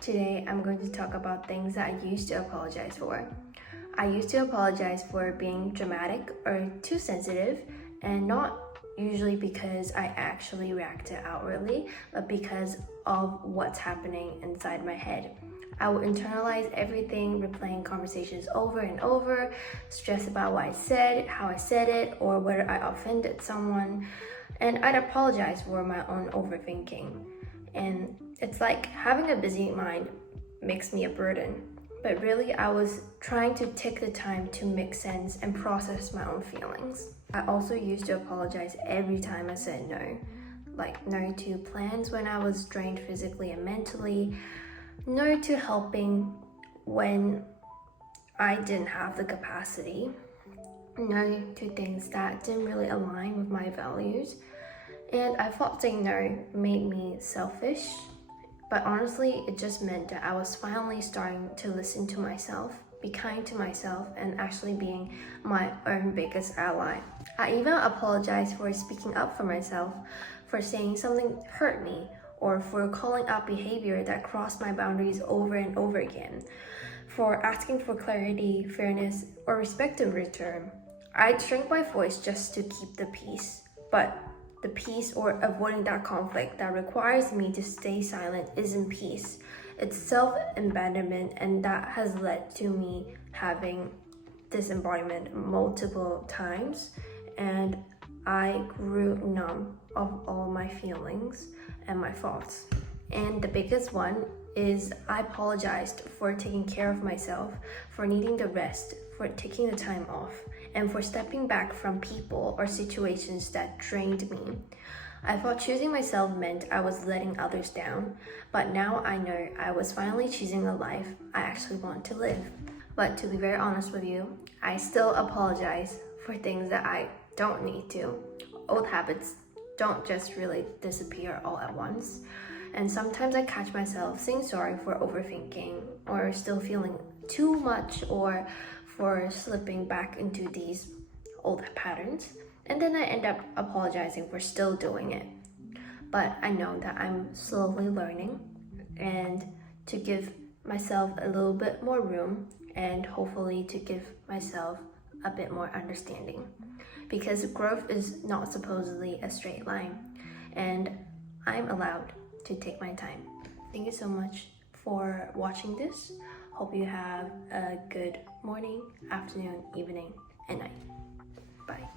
Today, I'm going to talk about things that I used to apologize for. I used to apologize for being dramatic or too sensitive, and not usually because I actually reacted outwardly, but because of what's happening inside my head. I would internalize everything, replaying conversations over and over, stress about what I said, how I said it, or whether I offended someone, and I'd apologize for my own overthinking. And it's like having a busy mind makes me a burden. But really, I was trying to take the time to make sense and process my own feelings. I also used to apologize every time I said no. Like no to plans when I was drained physically and mentally, no to helping when I didn't have the capacity, no to things that didn't really align with my values. And I thought saying no made me selfish, but honestly, it just meant that I was finally starting to listen to myself, be kind to myself, and actually being my own biggest ally. I even apologized for speaking up for myself, for saying something hurt me, or for calling out behavior that crossed my boundaries over and over again, for asking for clarity, fairness, or respect in return. I'd shrink my voice just to keep the peace, but the peace or avoiding that conflict that requires me to stay silent isn't peace. It's self-abandonment, and that has led to me having disembodiment multiple times, and I grew numb of all my feelings and my thoughts. And the biggest one is I apologized for taking care of myself, for needing the rest, for taking the time off, and for stepping back from people or situations that drained me. I thought choosing myself meant I was letting others down, but now I know I was finally choosing a life I actually want to live. But to be very honest with you, I still apologize for things that I don't need to. Old habits don't just really disappear all at once. And sometimes I catch myself saying sorry for overthinking, or still feeling too much, or for slipping back into these old patterns. And then I end up apologizing for still doing it. But I know that I'm slowly learning, and to give myself a little bit more room, and hopefully to give myself a bit more understanding. Because growth is not supposedly a straight line, and I'm allowed to take my time. Thank you so much for watching this. Hope you have a good morning, afternoon, evening, and night. Bye.